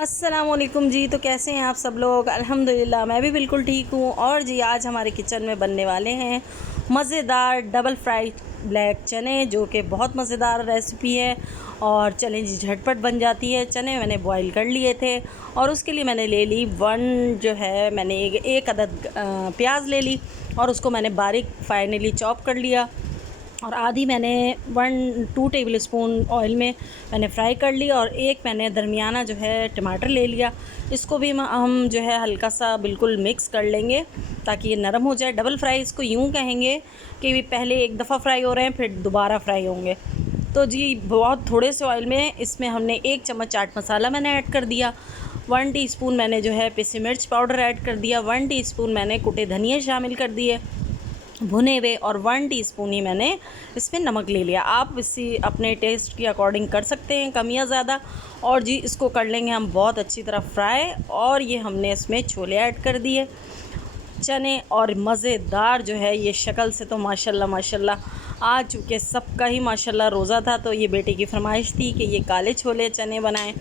अस्सलामुअलैकुम जी। तो कैसे हैं आप सब लोग? अल्हम्दुलिल्लाह मैं भी बिल्कुल ठीक हूँ। और जी आज हमारे किचन में बनने वाले हैं मज़ेदार डबल फ्राइड ब्लैक चने, जो कि बहुत मज़ेदार रेसिपी है। और चने जी झटपट बन जाती है। चने मैंने बॉईल कर लिए थे और उसके लिए मैंने ले ली मैंने एक अदद प्याज ले ली और उसको मैंने बारीक फाइनली चॉप कर लिया। और आधी मैंने 1-2 टेबल स्पून ऑयल में मैंने फ्राई कर ली। और एक मैंने दरमियाना जो है टमाटर ले लिया। इसको भी हम जो है हल्का सा बिल्कुल मिक्स कर लेंगे ताकि ये नरम हो जाए। डबल फ्राई इसको यूँ कहेंगे कि पहले एक दफ़ा फ्राई हो रहे हैं फिर दोबारा फ्राई होंगे। तो जी बहुत थोड़े से ऑयल में इसमें हमने 1 चम्मच चाट मसाला मैंने ऐड कर दिया। 1 टीस्पून मैंने जो है पिसी मिर्च पाउडर ऐड कर दिया। 1 टीस्पून मैंने कुटे धनिया शामिल कर दिए भुने हुए। और 1 टीस्पून ही मैंने इसमें नमक ले लिया। आप इसी अपने टेस्ट के अकॉर्डिंग कर सकते हैं कम या ज़्यादा। और जी इसको कर लेंगे हम बहुत अच्छी तरह फ्राई। और ये हमने इसमें छोले ऐड कर दिए, चने। और मज़ेदार जो है ये शक्ल से तो माशाल्लाह माशाल्लाह आ चुके। सबका ही माशाल्लाह रोज़ा था तो ये बेटे की फरमाइश थी कि ये काले छोले चने बनाएं।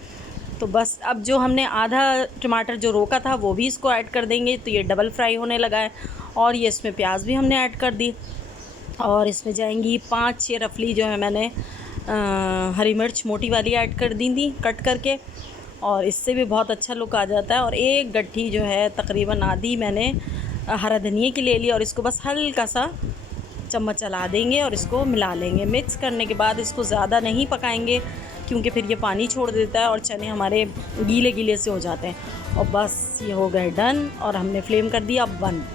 तो बस अब जो हमने आधा टमाटर जो रोका था वो भी इसको ऐड कर देंगे। तो ये डबल फ्राई होने लगा है। और ये इसमें प्याज भी हमने ऐड कर दी। और इसमें जाएंगी 5-6 रफली जो है मैंने हरी मिर्च मोटी वाली ऐड कर दी थी कट करके। और इससे भी बहुत अच्छा लुक आ जाता है। और एक गट्ठी जो है तकरीबन आधी मैंने हरा धनिया की ले ली। और इसको बस हल्का सा चम्मच चला देंगे और इसको मिला लेंगे। मिक्स करने के बाद इसको ज़्यादा नहीं पकाएंगे क्योंकि फिर ये पानी छोड़ देता है और चने हमारे गीले गीले से हो जाते हैं। और बस ये हो गए डन और हमने फ्लेम कर दिया बंद।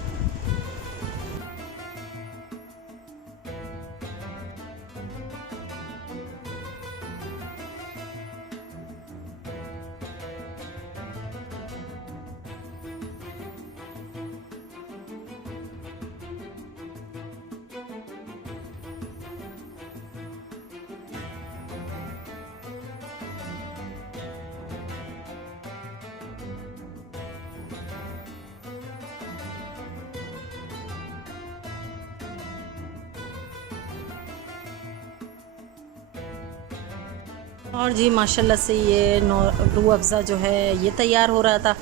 और जी माशाल्लाह से ये रूह अफ़ज़ा जो है ये तैयार हो रहा था।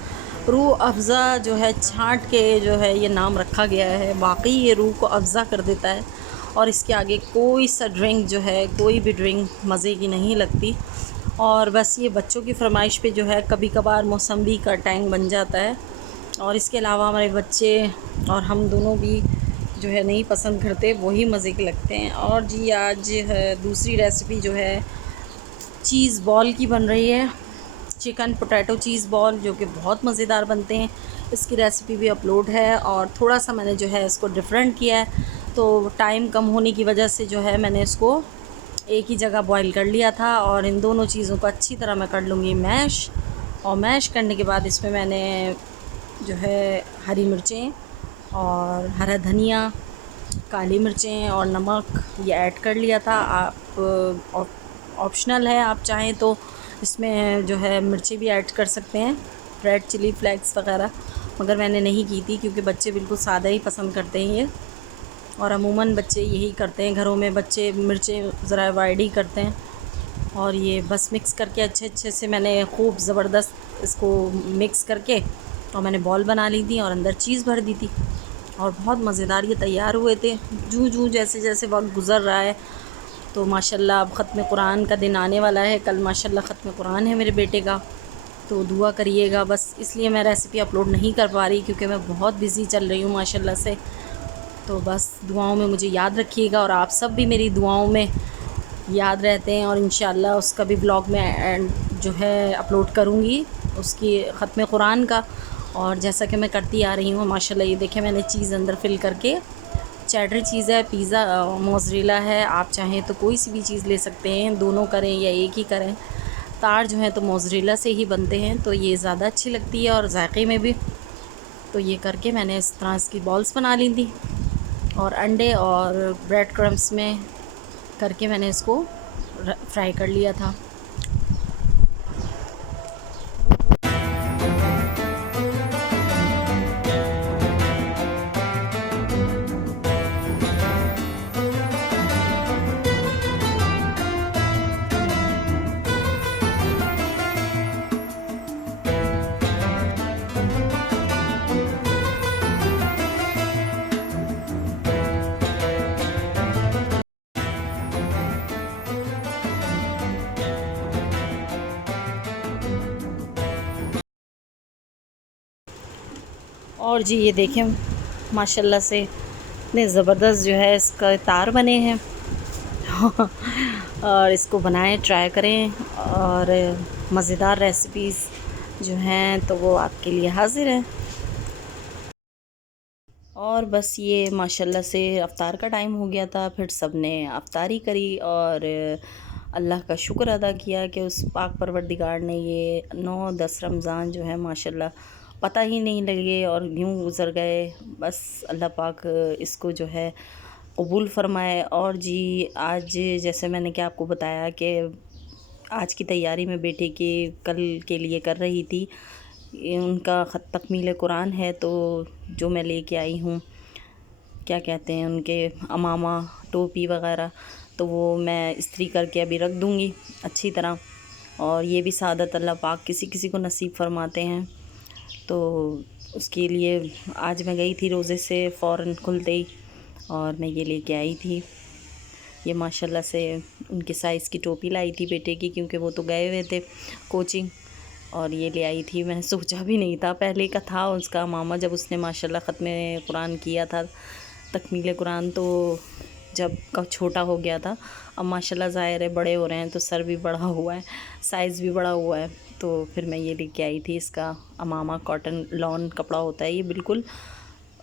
रूह अफ़ज़ा जो है छाँट के जो है ये नाम रखा गया है। वाकई ये रूह को अफ़ज़ा कर देता है। और इसके आगे कोई सा ड्रिंक जो है कोई भी ड्रिंक मज़े की नहीं लगती। और बस ये बच्चों की फरमाइश पे जो है कभी कभार मौसम्बी का टैंग बन जाता है। और इसके अलावा हमारे बच्चे और हम दोनों भी जो है नहीं पसंद करते, वही मज़े के लगते हैं। और जी आज है दूसरी रेसिपी जो है चीज़ बॉल की बन रही है। चिकन पोटैटो चीज़ बॉल जो कि बहुत मज़ेदार बनते हैं। इसकी रेसिपी भी अपलोड है। और थोड़ा सा मैंने जो है इसको डिफरेंट किया है। तो टाइम कम होने की वजह से जो है मैंने इसको एक ही जगह बॉईल कर लिया था। और इन दोनों चीज़ों को अच्छी तरह मैं कर लूँगी मैश। और मैश करने के बाद इसमें मैंने जो है हरी मिर्चें और हरा धनिया, काली मिर्चें और नमक ये ऐड कर लिया था। आप ऑप्शनल है, आप चाहें तो इसमें जो है मिर्ची भी ऐड कर सकते हैं, रेड चिली फ्लेक्स वगैरह। मगर मैंने नहीं की थी क्योंकि बच्चे बिल्कुल सादा ही पसंद करते हैं ये। और अमूमन बच्चे यही करते हैं, घरों में बच्चे मिर्चें ज़रा अवॉइड ही करते हैं। और ये बस मिक्स करके अच्छे से मैंने खूब ज़बरदस्त इसको मिक्स करके और मैंने बॉल बना ली थी और अंदर चीज़ भर दी थी। और बहुत मज़ेदार ये तैयार हुए थे। जूँ जैसे जैसे वक्त गुज़र रहा है तो माशाल्लाह अब ख़त्म कुरान का दिन आने वाला है। कल माशाल्लाह ख़त्म कुरान है मेरे बेटे का, तो दुआ करिएगा। बस इसलिए मैं रेसिपी अपलोड नहीं कर पा रही क्योंकि मैं बहुत बिज़ी चल रही हूँ माशाल्लाह से। तो बस दुआओं में मुझे याद रखिएगा और आप सब भी मेरी दुआओं में याद रहते हैं। और इंशाल्लाह उसका भी ब्लॉग में जो है अपलोड करूँगी उसकी ख़त्म कुरान का। और जैसा कि मैं करती आ रही हूँ माशाल्लाह, ये देखें मैंने चीज़ अंदर फिल करके, चेडर चीज़ है, पिज़्ज़ा मोज़रेला है, आप चाहें तो कोई सी भी चीज़ ले सकते हैं, दोनों करें या एक ही करें। तार जो है तो मोज़रेला से ही बनते हैं तो ये ज़्यादा अच्छी लगती है और जायक़े में भी। तो ये करके मैंने इस तरह इसकी बॉल्स बना ली थी। और अंडे और ब्रेड क्रम्स में करके मैंने इसको फ्राई कर लिया था। और जी ये देखें माशाल्लाह से इतने ज़बरदस्त जो है इसका तार बने हैं और इसको बनाएं, ट्राई करें और मज़ेदार रेसिपीज़ जो हैं तो वो आपके लिए हाज़िर है। और बस ये माशाल्लाह से अफ्तार का टाइम हो गया था, फिर सब ने अफ्तारी करी और अल्लाह का शुक्र अदा किया कि उस पाक परवरदिगार ने ये 9-10 रमज़ान जो है माशाल्लाह पता ही नहीं लगे और यूँ गुज़र गए। बस अल्लाह पाक इसको जो है कबूल फ़रमाए। और जी आज जैसे मैंने क्या आपको बताया कि आज की तैयारी में बेटे के कल के लिए कर रही थी, उनका ख़त तकमील कुरान है तो जो मैं लेके आई हूँ क्या कहते हैं उनके अमामा टोपी वग़ैरह, तो वो मैं इस्त्री करके अभी रख दूँगी अच्छी तरह। और ये भी सादत अल्लाह पाक किसी किसी को नसीब फ़रमाते हैं, तो उसके लिए आज मैं गई थी रोज़े से फ़ौरन खुलते ही और मैं ये लेके आई थी। ये माशाल्लाह से उनके साइज़ की टोपी लाई थी बेटे की, क्योंकि वो तो गए हुए थे कोचिंग, और ये ले आई थी। मैंने सोचा भी नहीं था, पहले का था उसका मामा जब उसने माशाल्लाह ख़त्म कुरान किया था तकमील कुरान, तो जब का छोटा हो गया था। अब माशाल्लाह ज़ाहिर है बड़े हो रहे हैं तो सर भी बड़ा हुआ है, साइज़ भी बड़ा हुआ है, तो फिर मैं ये लेके आई थी। इसका अमामा कॉटन लॉन कपड़ा होता है ये बिल्कुल,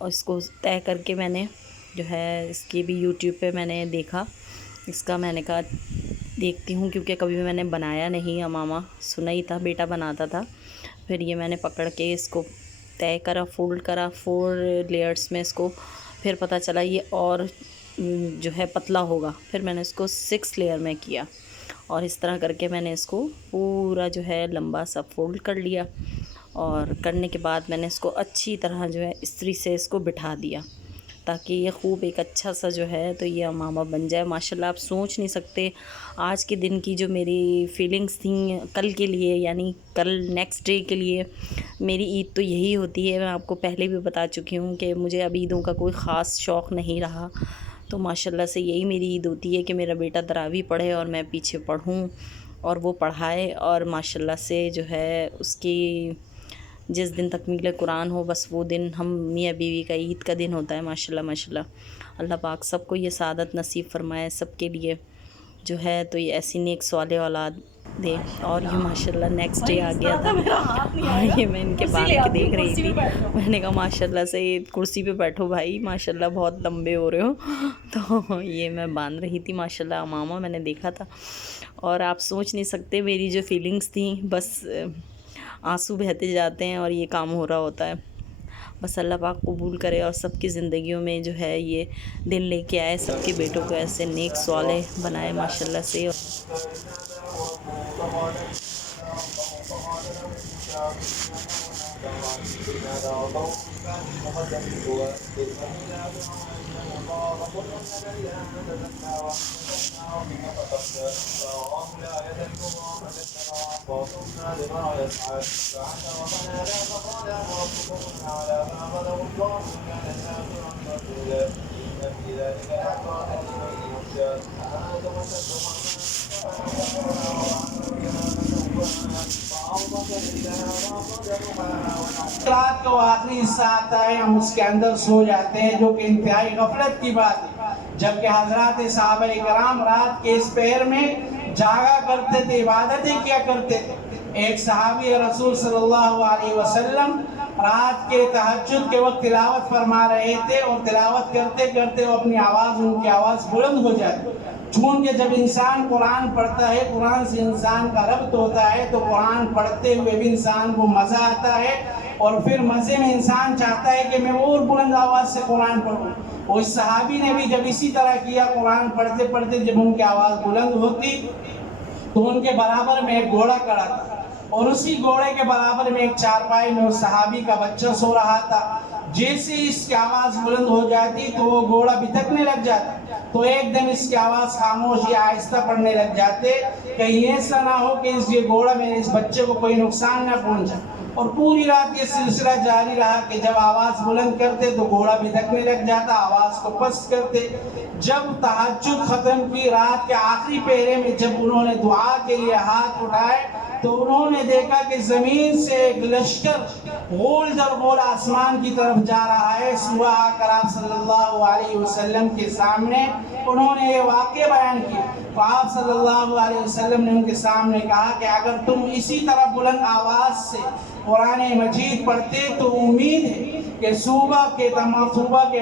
और इसको तय करके मैंने जो है इसकी भी यूट्यूब पे मैंने देखा इसका, मैंने कहा देखती हूँ, क्योंकि कभी भी मैंने बनाया नहीं अमामा, सुना ही था बेटा बनाता था। फिर ये मैंने पकड़ के इसको तय करा, फ़ोल्ड करा 4 लेयर्स में इसको, फिर पता चला ये और जो है पतला होगा, फिर मैंने इसको 6 लेयर में किया और इस तरह करके मैंने इसको पूरा जो है लंबा सा फ़ोल्ड कर लिया। और करने के बाद मैंने इसको अच्छी तरह जो है इस्त्री से इसको बिठा दिया, ताकि ये खूब एक अच्छा सा जो है तो ये अमामा बन जाए। माशाल्लाह आप सोच नहीं सकते आज के दिन की जो मेरी फ़ीलिंग्स थी कल के लिए, यानी कल नेक्स्ट डे के लिए। मेरी ईद तो यही होती है, मैं आपको पहले भी बता चुकी हूँ कि मुझे अब ईदों का कोई ख़ास शौक़ नहीं रहा, तो माशाल्लाह से यही मेरी ईद होती है कि मेरा बेटा तरावी पढ़े और मैं पीछे पढ़ूँ और वो पढ़ाए, और माशाल्लाह से जो है उसकी जिस दिन तकमील कुरान हो बस वो दिन हम मियाँ बीवी का ईद का दिन होता है। माशाल्लाह माशाल्लाह, अल्लाह पाक सबको ये सादत नसीब फ़रमाए, सबके लिए जो है तो ये ऐसी नेक स्वाले औलाद दे। और ये माशाल्लाह नेक्स्ट डे आ गया था और ये मैं इनके बाल के देख रही थी, मैंने कहा माशाल्लाह से कुर्सी पे बैठो भाई, माशाल्लाह बहुत लंबे हो रहे हो। तो ये मैं बांध रही थी माशाल्लाह अमामा, मैंने देखा था और आप सोच नहीं सकते मेरी जो फीलिंग्स थी, बस आंसू बहते जाते हैं और ये काम हो रहा होता है। बस अल्लाह पाक कबूल करे और सबकी ज़िंदगियों में जो है ये दिन लेके आए, सबके बेटों को ऐसे नेक स्वाले बनाए माशाल्लाह से। रात का आखिरी हिस्सा आता है, हम उसके अंदर सो जाते हैं, जो कि इंतहाई गफलत की बात है। जबकि हजरात सहाबा कराम रात के इस पहर में जागा करते थे, इबादतें किया करते थे। एक सहाबी रसूल सल्लल्लाहु अलैहि वसल्लम रात के तहज्जुद के वक्त तिलावत फरमा रहे थे और तिलावत करते करते वो अपनी आवाज़, उनकी आवाज़ बुलंद हो जाती। चूँकि जब इंसान कुरान पढ़ता है, कुरान से इंसान का रब्त होता है, तो कुरान पढ़ते हुए भी इंसान को मज़ा आता है और फिर मज़े में इंसान चाहता है कि मैं और बुलंद आवाज़ से कुरान पढ़ूँ। उस सहाबी ने भी जब इसी तरह किया, कुरान पढ़ते पढ़ते जब उनकी आवाज़ बुलंद होती तो उनके बराबर में एक घोड़ा खड़ा था और उसी घोड़े के बराबर में एक चारपाई में उस सहाबी का बच्चा सो रहा था। जैसे इसकी आवाज़ बुलंद हो जाती तो वो घोड़ा बिथकने लग जाता, तो एकदम इसकी आवाज़ खामोश या आहिस्ता पड़ने लग जाते, कहीं ऐसा ना हो कि ये घोड़ा मेरे इस बच्चे को कोई नुकसान ना पहुंचा। और पूरी रात ये सिलसिला जारी रहा कि जब आवाज़ बुलंद करते तो घोड़ा बिथकने लग जाता, आवाज़ को पस्त करते। जब तहज्जुद ख़त्म की रात के आखिरी पहरे में जब उन्होंने दुआ के लिए हाथ उठाए तो उन्होंने देखा कि ज़मीन से एक लश्कर गोल दर गोल आसमान की तरफ जा रहा है। सुबह आकर आप सल्लल्लाहु अलैहि वसल्लम के सामने उन्होंने ये वाक़या बयान किया। तो आप सल्लल्लाहु अलैहि वसल्लम ने उनके सामने कहा कि अगर तुम इसी तरह बुलंद आवाज़ से कुरान मजीद पढ़ते तो उम्मीद है कि सुबह के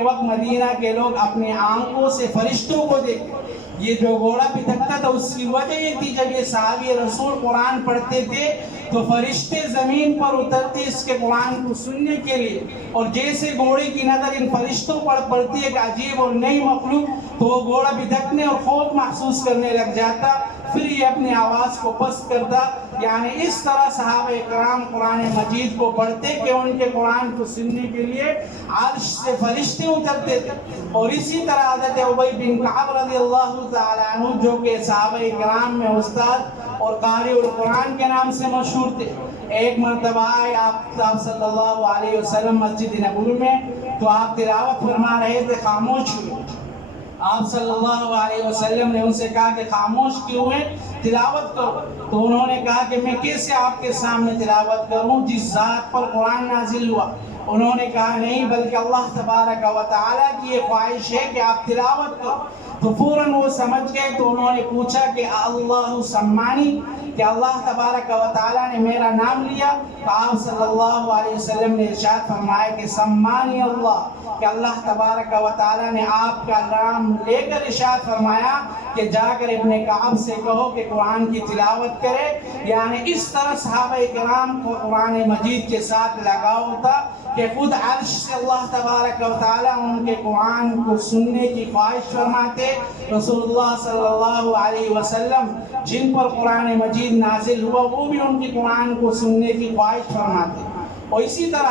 वक्त मदीना के लोग अपने आंखों से फरिश्तों को देखें। ये जो घोड़ा भिटकता था उसकी वजह ये थी, जब ये सहाबी रसूल कुरान पढ़ते थे तो फरिश्ते ज़मीन पर उतरते इसके कुरान को सुनने के लिए, और जैसे घोड़े की नज़र इन फरिश्तों पर पड़ती है एक अजीब और नई मखलूक, तो वो घोड़ा भिटकने और खौफ महसूस करने लग जाता, फिर ये अपनी आवाज़ को पस्त करता। यानी इस तरह सहाबा कराम कुरान मजीद को पढ़ते कि उनके कुरान को सुनने के लिए अर्श से फरिश्ते उतरते थे। और इसी तरह हज़रत उबई बिन कअब रज़ियल्लाहु तआला अन्हु, जो कि सहाबा कराम में उस्ताद और क़ारिउल कुरान के नाम से मशहूर थे, एक मरतबा आए आप सल्लल्लाहु अलैहि वसल्लम मस्जिद नबवी में, तो आप तिलावत फरमा रहे थे, खामोश हुए। आप सल्लल्लाहु अलैहि वसल्लम ने उनसे कहा कि खामोश क्यों हुए, तिलावत करो। तो उन्होंने कहा कि मैं कैसे आपके सामने तिलावत करूं जिस ज़ात पर कुरान नाजिल हुआ। उन्होंने कहा नहीं, बल्कि अल्लाह तबारक व तआला की ये ख्वाहिश है कि आप तिलावत करो। तो फ़ौरन वो समझ गए। तो उन्होंने पूछा कि अल्लाह सम्मानी, कि अल्लाह तबारक व तआला ने मेरा नाम लिया। तो आप सल्लल्लाहु अलैहि वसल्लम ने इरशाद फरमाया कि सम्मानी अल्लाह, कि अल्लाह तबारक व तआला ने आपका नाम लेकर इरशाद फरमाया कि जाकर इब्ने कअब से कहो कि कुरान की तिलावत करे। यानी इस तरह सहाबा किराम को कुरान मजीद के साथ लगाव था कि खुद अर्श से अल्लाह तबारक व तआला उनके कुरान को सुनने की ख्वाहिश फरमाते। रसूलुल्लाह सल्लल्लाहु अलैहि वसल्लम जिन पर कुरान मजीद नाजिल हुआ वो भी उनके कुरान को सुनने की ख्वाहिश फरमाते। और इसी तरह